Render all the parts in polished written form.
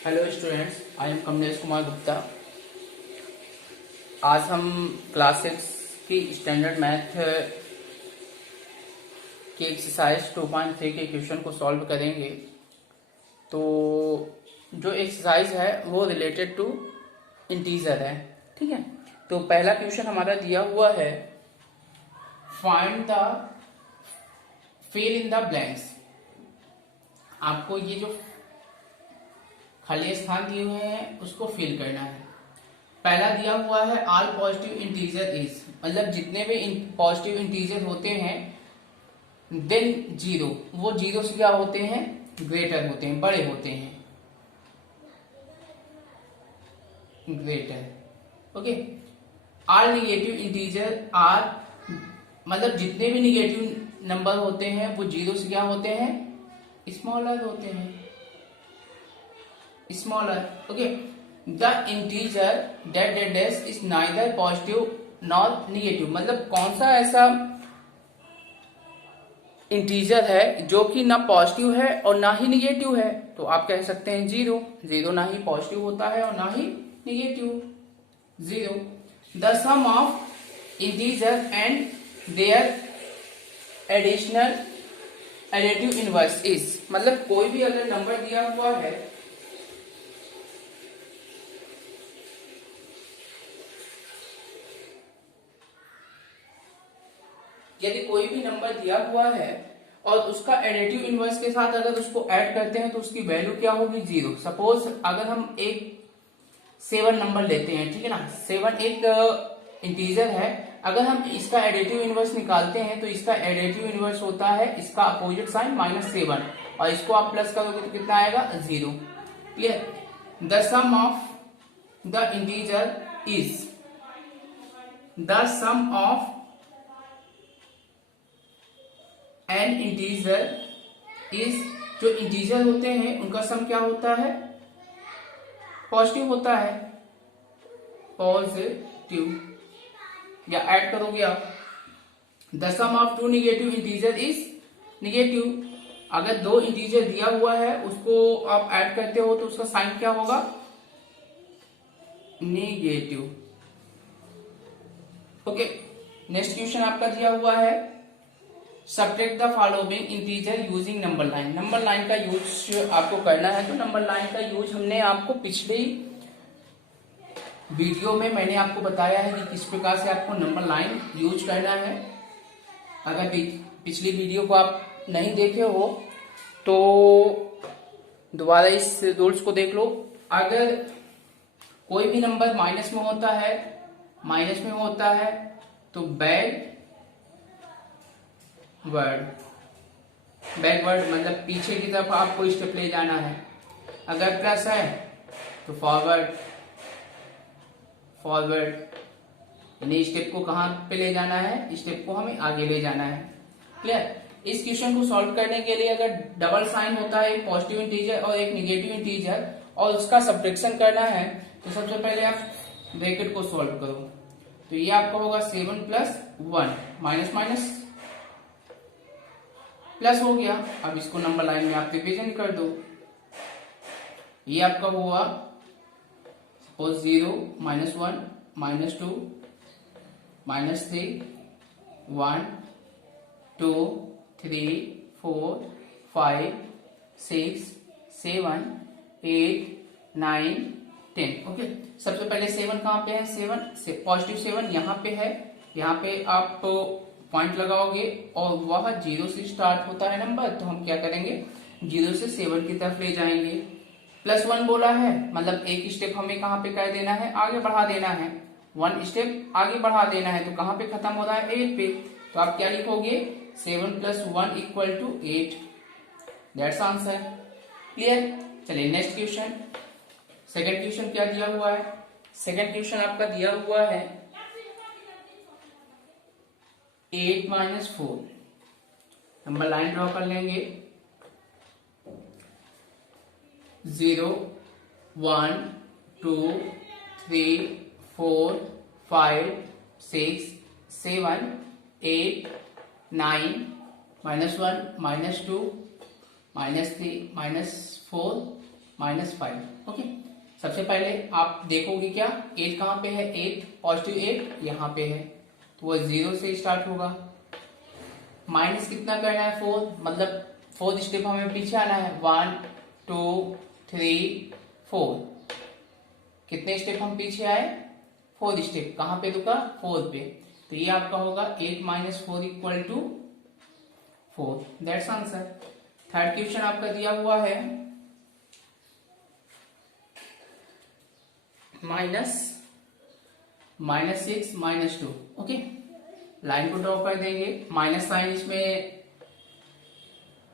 Hello students, I am Kamlesh Kumar Gupta. आज हम class 6 की स्टैंडर्ड मैथ के एक्सरसाइज 2.3 के क्वेश्चन को सॉल्व करेंगे। तो जो एक्सरसाइज है वो रिलेटेड टू इंटीजर है, ठीक है। तो पहला क्वेश्चन हमारा दिया हुआ है, find the fill in the blanks. आपको ये जो खाली स्थान दिए हुए हैं उसको फिल करना है। पहला दिया हुआ है ऑल पॉजिटिव इंटीजर इज, मतलब जितने भी पॉजिटिव इंटीजर होते हैं देन जीरो, वो जीरो से क्या होते हैं, ग्रेटर होते हैं, बड़े होते हैं, greater. Okay. All negative integer are, मतलब जितने भी निगेटिव नंबर होते हैं वो जीरो से क्या होते हैं, स्मॉलर होते हैं, smaller. Okay. The integer that is neither positive not negative, मतलब कौन सा ऐसा इंटीजर है जो कि ना पॉजिटिव है और ना ही निगेटिव है। तो आप कह सकते हैं जीरो। जीरो ना ही पॉजिटिव होता है और ना ही negative, zero. The sum of integer and there additional additive inverse is, मतलब कोई भी अगर नंबर दिया हुआ है यदि कोई भी नंबर दिया हुआ है और उसका एडिटिव इनवर्स के साथ अगर उसको ऐड करते हैं तो उसकी वैल्यू क्या होगी, जीरो। सपोज अगर हम एक 7 नंबर लेते हैं, ठीक है ना, 7 एक इंटीजर है। अगर हम इसका एडिटिव इनवर्स निकालते हैं तो इसका एडिटिव इनवर्स होता है इसका अपोजिट साइन -7, और इसको आप प्लस करोगे तो कितना आएगा, zero. Clear. The sum of the integer is, the sum of an integer is, जो इंटीजर होते हैं उनका सम क्या होता है, पॉजिटिव होता है, पॉजिटिव। या ऐड करोगे आप, the sum of two negative integer is negative. अगर दो इंटीजर दिया हुआ है उसको आप ऐड करते हो तो उसका साइन क्या होगा, निगेटिव। ओके। नेक्स्ट क्वेश्चन आपका दिया हुआ है, subtract the following integer using number line. Number line का यूज आपको करना है। तो नंबर लाइन का यूज हमने आपको पिछली वीडियो में मैंने आपको बताया है कि किस प्रकार से आपको नंबर लाइन यूज करना है। अगर पिछली वीडियो को आप नहीं देखे हो तो दोबारा इस रूल्स को देख लो। अगर कोई भी नंबर माइनस में होता है तो बैकवर्ड मतलब पीछे की तरफ आपको स्टेप ले जाना है। अगर प्लस है तो फॉरवर्ड, यानी स्टेप को कहां पे ले जाना है, स्टेप को हमें आगे ले जाना है। क्लियर। इस क्वेश्चन को सॉल्व करने के लिए अगर डबल साइन होता है, एक पॉजिटिव इंटीजर और एक निगेटिव इंटीजर, और उसका सब्ट्रैक्शन करना है, तो सबसे पहले आप ब्रैकेट को सॉल्व करो। तो ये आपका होगा 7 + 1 माइनस माइनस प्लस हो गया। अब इसको नंबर लाइन में आप डिवीजन कर दो। ये आपका हुआ सपोज 0 -1 -2 -3 1 2 3 4 5 6 7 8 9 10। ओके। सबसे पहले 7 कहां पे है, 7 से पॉजिटिव 7 यहाँ पे है, यहाँ पे आप पॉइंट लगाओगे और वह 0 से स्टार्ट होता है नंबर, तो हम क्या करेंगे, 0 से 7 की तरफ ले जाएंगे। +1 बोला है, मतलब एक स्टेप हमें कहां पे कर देना है, आगे बढ़ा देना है, 1 स्टेप आगे बढ़ा देना है। तो कहां पे खत्म हो रहा है, 8 पे। तो आप क्या लिखोगे, 7 + 1 = 8। That's answer. क्लियर। चलिए नेक्स्ट क्वेश्चन। सेकंड क्वेश्चन क्या दिया हुआ है, सेकंड क्वेश्चन आपका दिया हुआ है 8 - 4। नंबर लाइन ड्रॉ कर लेंगे, 0 1 2 3 4 5 6 7 8 9 -1 -2 -3 -4 -5। ओके, सबसे पहले आप देखोगे क्या 8 कहाँ पे है, 8 पॉजिटिव 8 यहाँ पे है, तो वह 0 से स्टार्ट होगा। माइनस कितना करना है 4, मतलब 4 स्टेप हमें पीछे आना है, 1 2 3 4। कितने स्टेप हम पीछे आए, 4 स्टेप। कहाँ पे रुका, 4 पे। तो ये आपका होगा 8 - 4 = 4। That's answer. थर्ड क्वेश्चन आपका दिया हुआ है -6 - 2। ओके, लाइन को ड्रॉ कर देंगे, माइनस साइन इसमें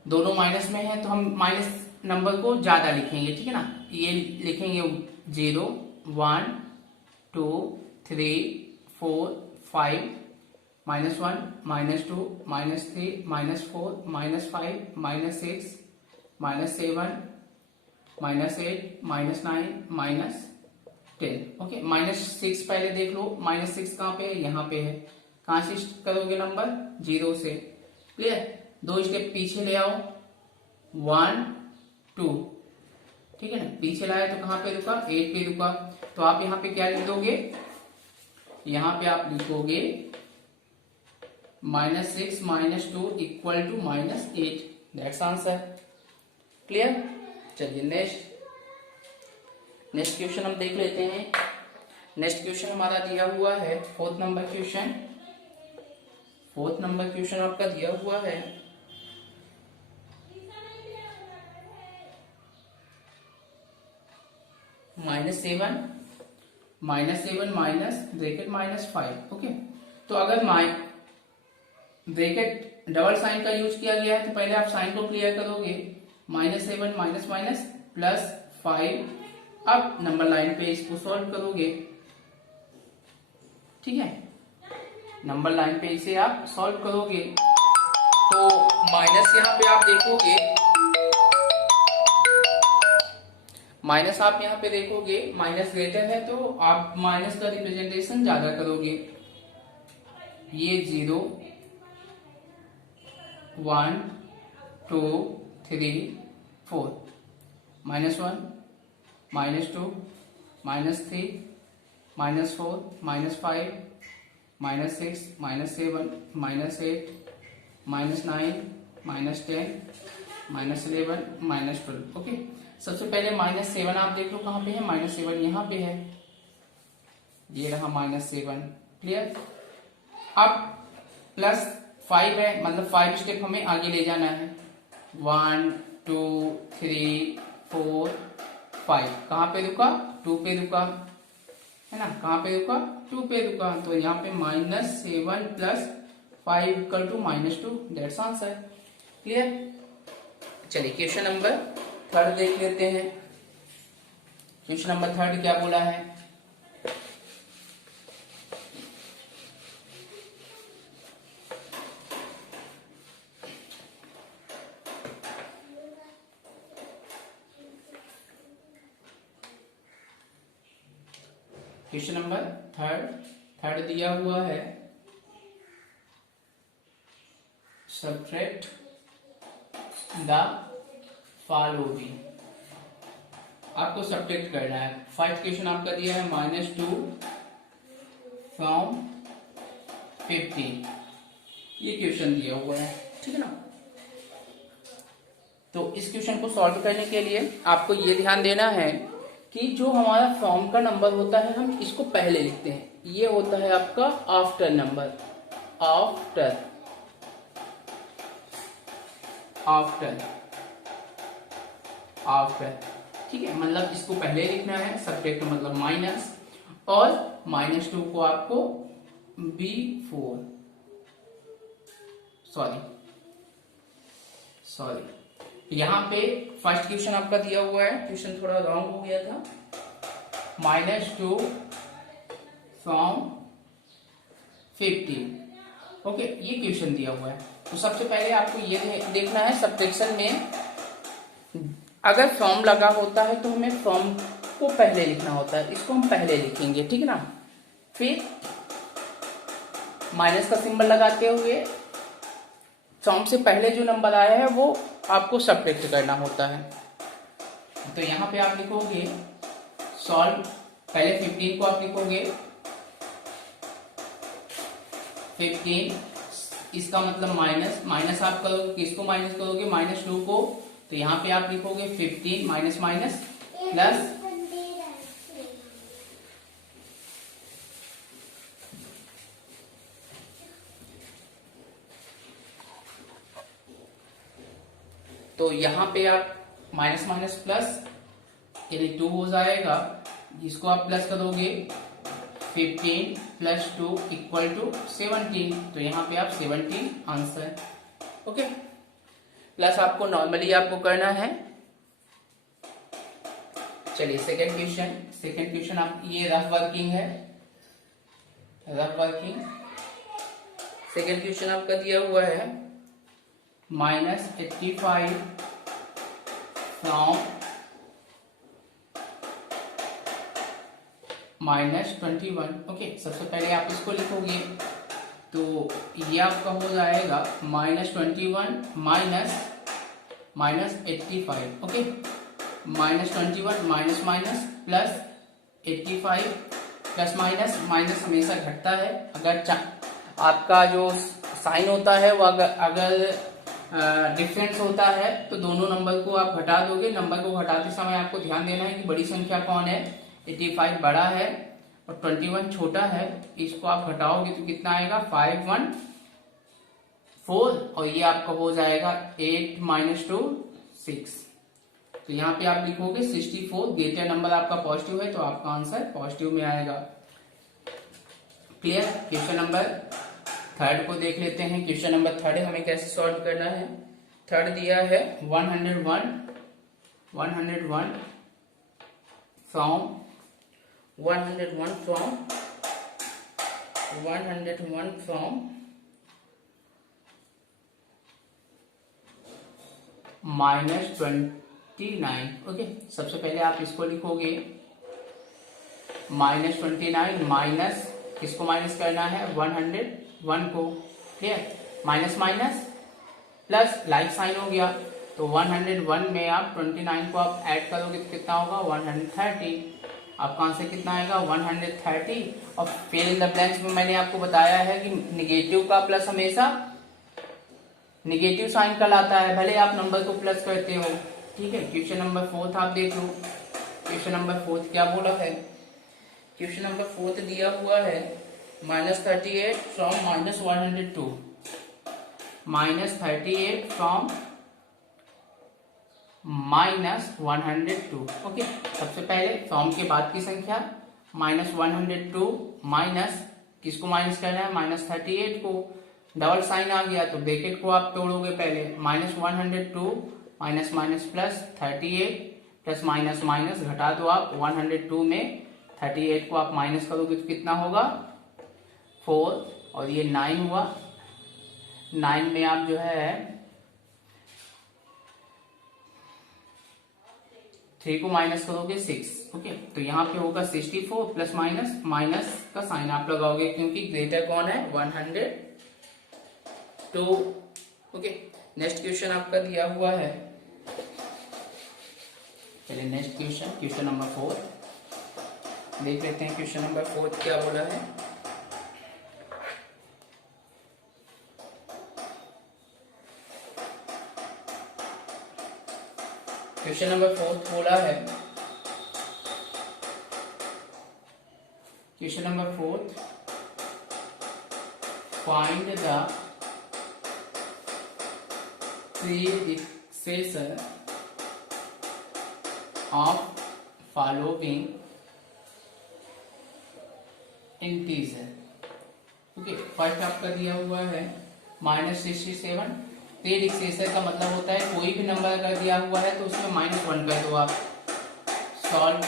दोनों माइनस में है तो हम माइनस नंबर को ज्यादा लिखेंगे, ठीक है ना। ये लिखेंगे 0 1 2 3 4 5 -1 -2 -3 -4 -5 -6 -7 -8 -9 -10। ओके, -6 पहले देख लो, -6 कहाँ पे है, यहाँ पे है। कहाँ से करोगे नंबर, 0 से। क्लियर, 2 स्टेप पीछे ले आओ, 1 2, ठीक है ना। पीछे लाया तो कहाँ पे रुका, 8 पे रुका। तो आप यहाँ पे क्या लिख दोगे, यहाँ पे आप लिखोगे -6 - 2 = -8। That's answer. क्लियर। चलिए नेक्स्ट क्वेश्चन हम देख लेते हैं। नेक्स्ट क्वेश्चन हमारा दिया हुआ है 4th number question. 4th number question आपका दिया हुआ है -7 ब्रैकेट -5। ओके, तो अगर ब्रैकेट डबल साइन का यूज किया गया है तो पहले आप साइन को क्लियर करोगे, -7 +5। अब नंबर लाइन पे इसको सॉल्व करोगे, ठीक है। नंबर लाइन पे इसे आप सॉल्व करोगे तो माइनस यहाँ पे आप देखोगे, माइनस आप यहाँ पे देखोगे माइनस ग्रेटर है तो आप माइनस का रिप्रेजेंटेशन ज्यादा करोगे। ये 0 1 2 3 4 -1 -2 -3 -4 -5 -6 -7 -8 -9 -10 -11 -12। ओके, सबसे पहले -7 आप देख लो कहाँ पे है, -7 यहाँ पे है, ये रहा -7। क्लियर। अब +5 है, मतलब 5 स्टेप हमें आगे ले जाना है, 1 2 3 4 5। कहाँ पे रुका, 2 पे रुका, है ना। कहाँ पे रुका, 2 पे रुका। तो यहाँ पे -7 + 5 = -2। That's answer. क्लियर। चलिए क्वेश्चन नंबर 3 देख लेते हैं। क्वेश्चन नंबर 3 क्या बोला है, क्वेश्चन नंबर 3 दिया हुआ है सब्ट्रैक्ट द फॉलोइंग। आपको सब्ट्रैक्ट करना है। फर्स्ट क्वेश्चन आपका दिया है -2 फ्रॉम 15। ये क्वेश्चन दिया हुआ है, ठीक है ना। तो इस क्वेश्चन को सॉल्व करने के लिए आपको ये ध्यान देना है कि जो हमारा फ्रॉम का नंबर होता है हम इसको पहले लिखते हैं, ये होता है आपका after number, after after after, ठीक है। मतलब इसको पहले लिखना है, सब्ट्रैक्ट मतलब माइनस, और -2 को आपको बिफोर, सॉरी यहाँ पे फर्स्ट क्वेश्चन आपका दिया हुआ है, क्वेश्चन थोड़ा रॉन्ग हो गया था, -2 फ्रॉम 15। ओके, ये क्वेश्चन दिया हुआ है। तो सबसे पहले आपको ये देखना है सब्ट्रैक्शन में अगर फ्रॉम लगा होता है तो हमें फ्रॉम को पहले लिखना होता है, इसको हम पहले लिखेंगे, ठीक है ना। फिर माइनस का सिंबल लगाते हुए फ्रॉम से पहले जो नंबर आया है वो आपको सब्ट्रैक्ट करना होता है। तो यहाँ पे आप लिखोगे सॉल्व, पहले 15 को आप लिखोगे 15, इसका मतलब माइनस, माइनस आप करोगे, किसको माइनस करोगे, -2 को, तो यहाँ पे आप लिखोगे 15 माइनस माइनस प्लस, तो यहाँ पे आप माइनस माइनस प्लस यानी 2 हो जाएगा, जिसको आप प्लस करोगे 15 प्लस 2 इक्वल टू 17, तो यहाँ पे आप 17 आंसर। ओके, प्लस आपको नॉर्मली आपको करना है। चलिए सेकंड क्वेश्चन आप, ये रफ वर्किंग है, रफ वर्किंग। सेकंड क्वेश्चन आपका दिया हुआ है -85 फ्रॉम -21। ओके, सबसे पहले आप इसको लिखोगे, तो ये आपका हो जाएगा -21 minus 85। Okay, -21 minus minus plus 85, plus minus, minus हमेशा घटता है। अगर आपका जो साइन होता है वो अगर डिफरेंस होता है तो दोनों नंबर को आप घटा दोगे। नंबर को घटाते समय आपको ध्यान देना है कि बड़ी संख्या कौन है, 85 बड़ा है और 21 छोटा है। इसको आप घटाओगे तो कितना आएगा, 514, और ये आपका हो जाएगा 8 - 2 6। तो यहाँ पे आप लिखोगे 64, ग्रेटर नंबर आपका पॉजिटिव है तो आपका आंसर पॉजिटिव में आएगा। क्लियर। क्वेश्चन नंबर थर्ड को देख लेते हैं। क्वेश्चन नंबर थर्ड हमें कैसे सॉल्व करना है। थर्ड दिया है 101 फ्रॉम -29। ओके, सबसे पहले आप इसको लिखोगे -29 माइनस, किसको माइनस करना है, 101 को। Clear. Minus minus plus, like sign हो गया, तो 101 में आप 29 को आप ऐड करोगे तो कितना होगा, 130। आपका आंसर कितना आएगा, 130। और फिल इन द ब्लैंक्स में मैंने आपको बताया है कि निगेटिव का प्लस हमेशा निगेटिव साइन का लाता है, भले आप नंबर को प्लस करते हो। ठीक है। क्वेश्चन नंबर 4 आप देख लो। क्वेश्चन नंबर 4 क्या बोला है। क्वेश्चन नंबर 4 दिया हुआ है -38 फ्रॉम -102, -38 फ्रॉम -102। ओके, सबसे पहले फ्रॉम के बाद की संख्या -102 माइनस, किसको माइनस करना है, -38 को। डबल साइन आ गया तो ब्रैकेट को आप तोड़ोगे पहले, -102 minus minus plus 38 plus minus minus घटा दो आप, 102 में 38 को आप माइनस करोगे तो कितना होगा, 4, और ये 9 हुआ। 9 में आप जो है 3 को माइनस करोगे 6। ओके, तो यहाँ पे होगा 64 प्लस माइनस, माइनस का साइन आप लगाओगे क्योंकि ग्रेटर कौन है, 102। ओके, नेक्स्ट क्वेश्चन आपका दिया हुआ है। चलिए नेक्स्ट क्वेश्चन, क्वेश्चन नंबर 4 देख लेते हैं। क्वेश्चन नंबर 4 क्या बोला है। क्वेश्चन नंबर 4 बोला है, question number 4, find the predecessor of following integer। Okay, first आपका दिया हुआ है -67। प्रीडिक्सेसर का मतलब होता है कोई भी नंबर अगर दिया हुआ है तो उसमें -1 कर दो आप। सॉल्व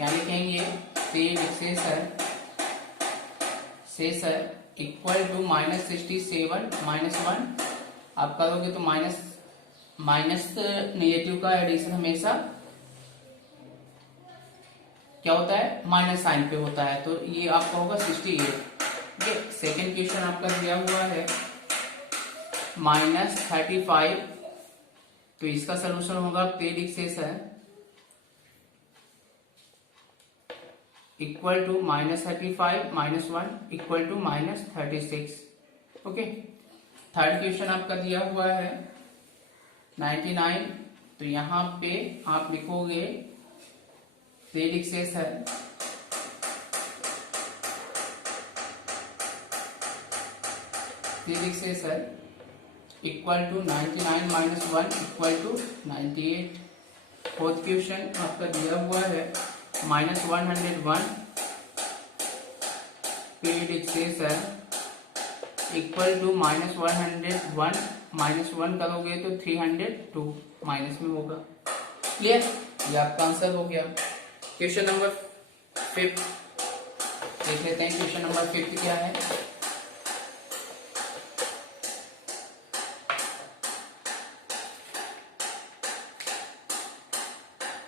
यानी कहेंगे प्रीडिक्सेसर इक्वल टू -67 -1 आप करोगे तो माइनस नेगेटिव का एडिशन हमेशा क्या होता है, माइनस साइन पे होता है, तो ये आपका होगा 68। ठीक है। सेकेंड क्वेश्चन आपका दिया हुआ है -35, तो इसका सोल्यूशन होगा predecessor equal to -35 -1 equal to -36। Okay, third question आपका दिया हुआ है 99। तो यहाँ पे आप लिखोगे Z है है equal to 99 -1 equal to 98। Fourth question आपका दिया हुआ है -101 है इक्वल टू -101 -1 करोगे तो 302 माइनस में होगा। क्लियर, ये आपका आंसर हो गया। क्वेश्चन नंबर 5 देख लेते हैं। क्वेश्चन नंबर 5 क्या है।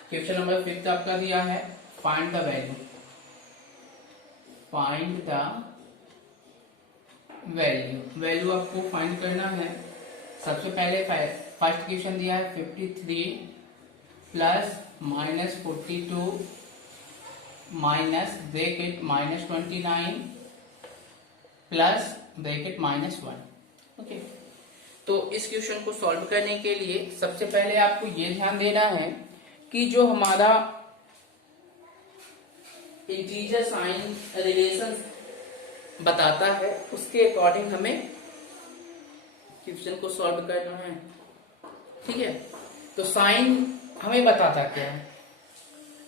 क्वेश्चन नंबर 5 आपका दिया है find the value. Find the value आपको फाइंड करना है। सबसे पहले फर्स्ट क्वेश्चन दिया है 53 plus -42 minus bracket -29 plus bracket -1। Okay, तो इस क्वेश्चन को सॉल्व करने के लिए सबसे पहले आपको ये ध्यान देना है कि जो हमारा इंटीजर साइन रिलेशन बताता है उसके अकॉर्डिंग हमें क्वेश्चन को सॉल्व करना है। ठीक है, तो साइन हमें बताता क्या है।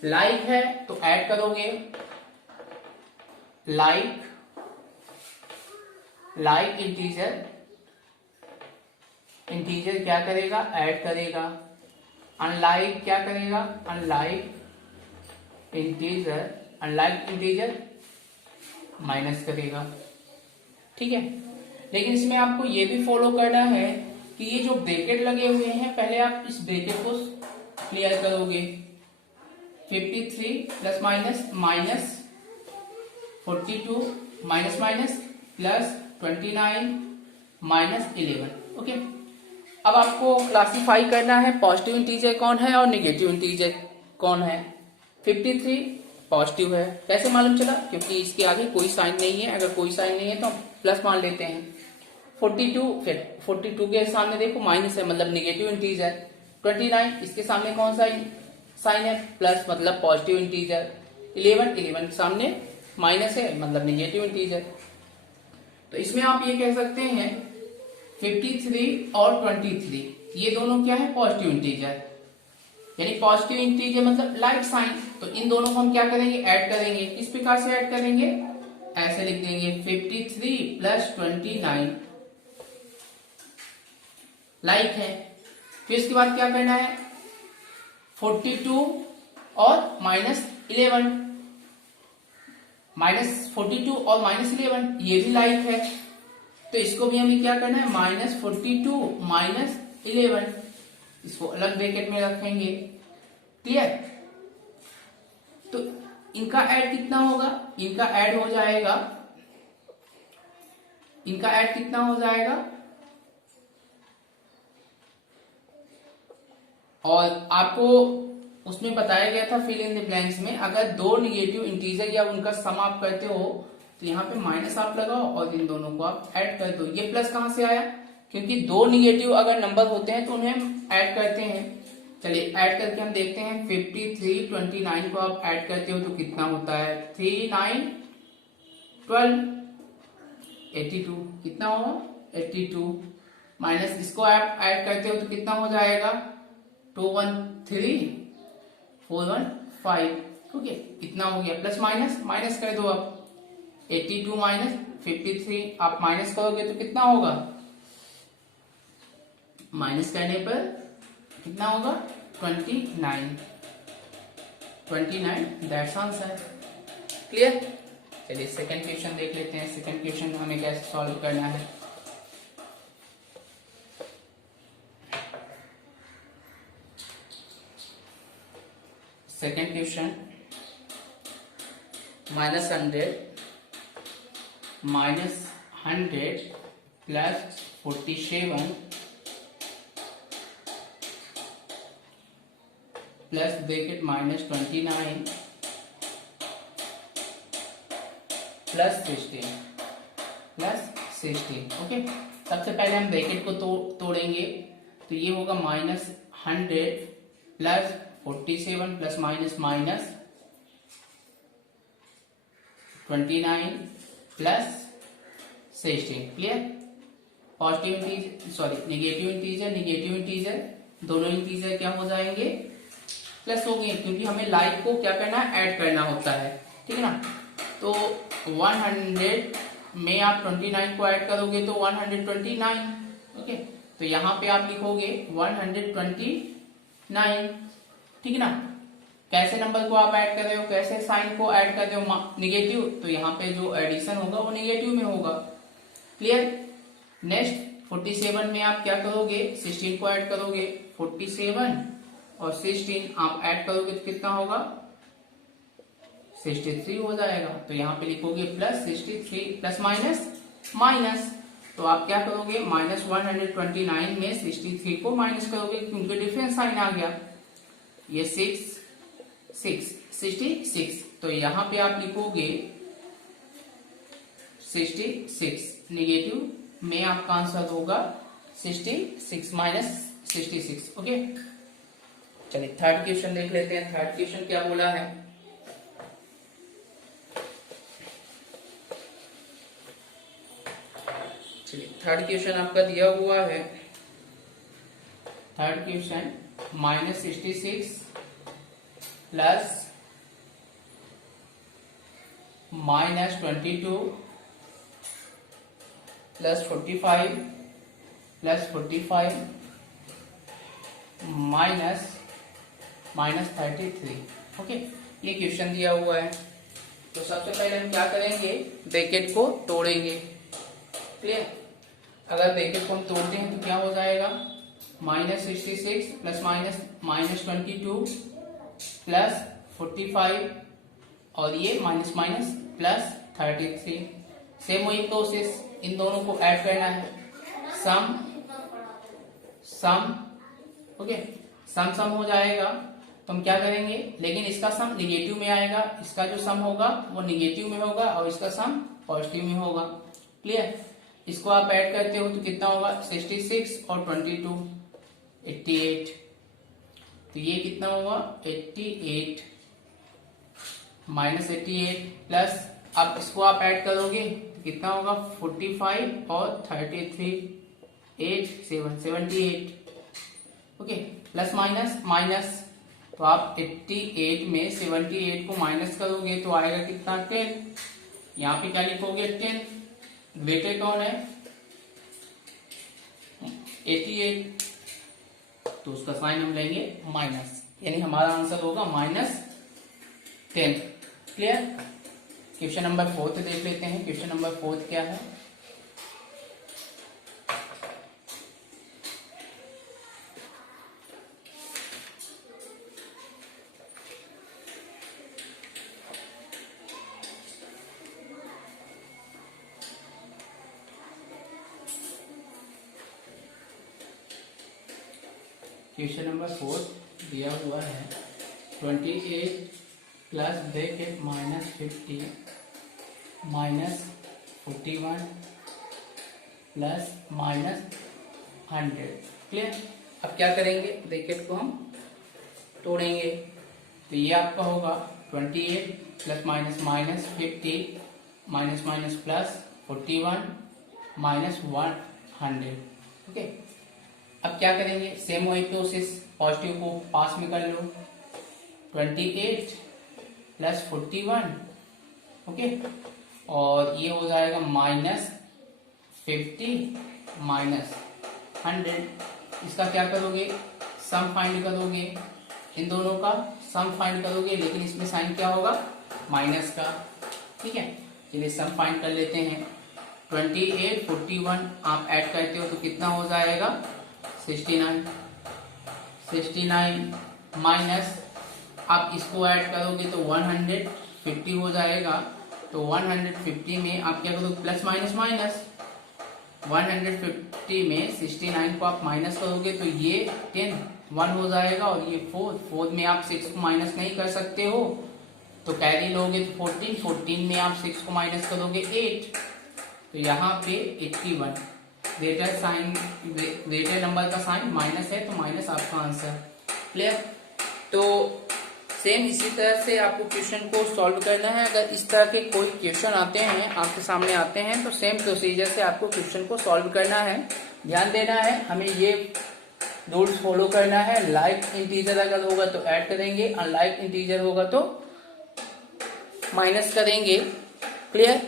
लाइक है तो ऐड करोगे, लाइक इंटीजर क्या करेगा, ऐड करेगा। अनलाइक क्या करेगा, अनलाइक इंटीजर माइनस करेगा। ठीक है, लेकिन इसमें आपको ये भी फॉलो करना है कि ये जो ब्रैकेट लगे हुए हैं पहले आप इस ब्रैकेट को क्लियर करोगे। 53 plus minus 42 minus plus 29 -11। Okay, अब आपको क्लासिफाई करना है पॉजिटिव इंटीजर कौन है और नेगेटिव इंटीजर कौन है। 53 पॉजिटिव है, कैसे मालूम चला, क्योंकि इसके आगे कोई साइन नहीं है। अगर कोई साइन नहीं है तो हम प्लस मान लेते हैं। 42 के सामने देखो माइनस है, मतलब नेगेटिव इंटीजर। 29 इसके सामने कौन सा साइन है, प्लस, मतलब पॉजिटिव इंटीजर। 11 के सामने माइनस है, मतलब नेगेटिव इंटीजर। तो इसमें आप ये कह सकते हैं 53 और 23 ये दोनों क्या है, पॉजिटिव इंटीजर। यानी पॉजिटिव इंटीजर मतलब लाइक साइन। तो इन दोनों को हम क्या करेंगे, ऐड करेंगे। किस प्रकार से ऐड करेंगे, ऐसे लिख देंगे 53 प्लस 29 लाइक है। फिर इसके बाद क्या करना है, 42 और -11 -42 और -11 ये भी लाइक है। तो इसको भी हमें क्या करना है, -42 -11 इसको अलग ब्रैकेट में रखेंगे। क्लियर, तो इनका ऐड कितना होगा, इनका ऐड कितना हो जाएगा, और आपको उसमें बताया गया था फिल इन द ब्लैंक्स में, अगर दो निगेटिव इंटीजर या उनका सम आप करते हो तो यहाँ पे माइनस आप लगाओ और इन दोनों को आप ऐड कर दो। ये प्लस कहां से आया, क्योंकि दो निगेटिव अगर नंबर होते हैं तो उन्हें ऐड करते हैं। चलिए ऐड करके हम देखते हैं। 53 29 को आप ऐड करते हो तो कितना होता है, 3 9 12 82 कितना होगा, 82 माइनस इसको आप ऐड करते हो तो कितना हो जाएगा, 213 415। ओके, इतना हो गया। प्लस माइनस कर दो आप, 82 माइनस 53 आप माइनस करोगे तो कितना होगा, माइनस करने पर कितना होगा, 29 दैट्स आंसर। क्लियर, चलिए सेकंड क्वेश्चन देख लेते हैं। सेकंड क्वेश्चन हमें कैसे सॉल्व करना है। Second question -100 plus 47 plus bracket -29 plus 16 okay. सबसे पहले हम ब्रैकेट को तोड़ेंगे, तो ये होगा -100 plus 47 plus minus minus 29 plus 16। Clear? Positive integer sorry negative integer दोनों इंटीजर क्या हो जाएंगे, प्लस हो गए, क्योंकि हमें लाइक को क्या करना है, ऐड करना होता है, ठीक है ना। तो 100 में आप 29 को ऐड करोगे तो 129 ओके। तो यहाँ पे आप लिखोगे 129, ठीक है ना। कैसे नंबर को आप ऐड कर रहे हो, कैसे साइन को ऐड कर रहे हो, निगेटिव, तो यहाँ पे जो एडिशन होगा वो निगेटिव में होगा। क्लियर? नेक्स्ट 47 में आप क्या करोगे, 16 को ऐड करोगे, 47 और 16 आप ऐड करोगे तो कितना होगा, 63 हो जाएगा। तो यहाँ पे लिखोगे प्लस 63 प्लस माइनस माइनस, तो आप क्या करोगे, -129 में 63 को माइनस करोगे क्योंकि डिफरेंस साइन आ गया, ये 66, तो यहाँ पे आप लिखोगे 66, निगेटिव में आपका आंसर होगा 66 -66 ओके। चलिए थर्ड क्वेश्चन देख लेते हैं। थर्ड क्वेश्चन क्या बोला है, चलिए थर्ड क्वेश्चन आपका दिया हुआ है। Third question -66 plus -22 plus 45 plus 45 minus 33 okay. ये क्वेश्चन दिया हुआ है। तो सबसे पहले हम क्या करेंगे, ब्रैकेट को तोड़ेंगे। क्लियर? अगर ब्रैकेट को हम तोड़ते हैं तो क्या हो जाएगा, -66 प्लस -22 प्लस 45 और ये माइनस माइनस प्लस 33। सेम वही प्रोसेस, इन दोनों को ऐड करना है, सम ओके। सम हो जाएगा तो हम क्या करेंगे, लेकिन इसका सम निगेटिव में आएगा, इसका जो सम होगा वो निगेटिव में होगा और इसका सम पॉजिटिव में होगा। क्लियर? इसको आप ऐड करते हो तो कितना होगा, 66 और 22 88, तो ये कितना होगा 88 -88 प्लस, अब इसको आप ऐड करोगे तो कितना होगा 45 और 33 78 ओके। प्लस माइनस माइनस, तो आप 88 में 78 को माइनस करोगे तो आएगा कितना 10। यहाँ पे क्या लिखोगे 10, ग्रेटर कौन है 88, तो उसका साइन हम लेंगे माइनस, यानी हमारा आंसर होगा -10। क्लियर? क्वेश्चन नंबर 4 देख लेते हैं। क्वेश्चन नंबर 4 क्या है, क्वेश्चन नंबर 4 दिया हुआ है 28 प्लस ब्रैकेट -50 -41 प्लस -100। क्लियर? अब क्या करेंगे, ब्रैकेट को हम तोड़ेंगे, तो ये आपका होगा 28 plus minus minus 50 minus minus plus 41 -100 okay. अब क्या करेंगे, सेम वही प्रोसेस, पॉजिटिव को पास में कर लो, 28 प्लस 41 ओके, और ये हो जाएगा -50 -100। इसका क्या करोगे, सम फाइंड करोगे, इन दोनों का सम फाइंड करोगे, लेकिन इसमें साइन क्या होगा, माइनस का। ठीक है, चलिए सम फाइंड कर लेते हैं। 28 41 आप ऐड करते हो तो कितना हो जाएगा 69 माइनस, आप इसको ऐड करोगे तो 150 हो जाएगा। तो 150 में आप क्या करोगे, प्लस माइनस माइनस, 150 में 69 को आप माइनस करोगे तो ये 10 1 हो जाएगा, और ये 4 में आप 6 को माइनस नहीं कर सकते हो, तो कैरी लोगे तो 14, 14 में आप 6 को माइनस करोगे 8, तो यहाँ पे 81। ग्रेटर साइन, ग्रेटर नंबर का साइन माइनस है तो माइनस आपका आंसर। क्लियर? तो सेम इसी तरह से आपको क्वेश्चन को सॉल्व करना है। अगर इस तरह के कोई क्वेश्चन आते हैं, आपके सामने आते हैं, तो सेम प्रोसीजर से आपको क्वेश्चन को सॉल्व करना है। ध्यान देना है, हमें ये रूल्स फॉलो करना है। लाइक इंटीजर अगर होगा तो ऐड करेंगे, अनलाइक इंटीजर होगा तो माइनस करेंगे। क्लियर?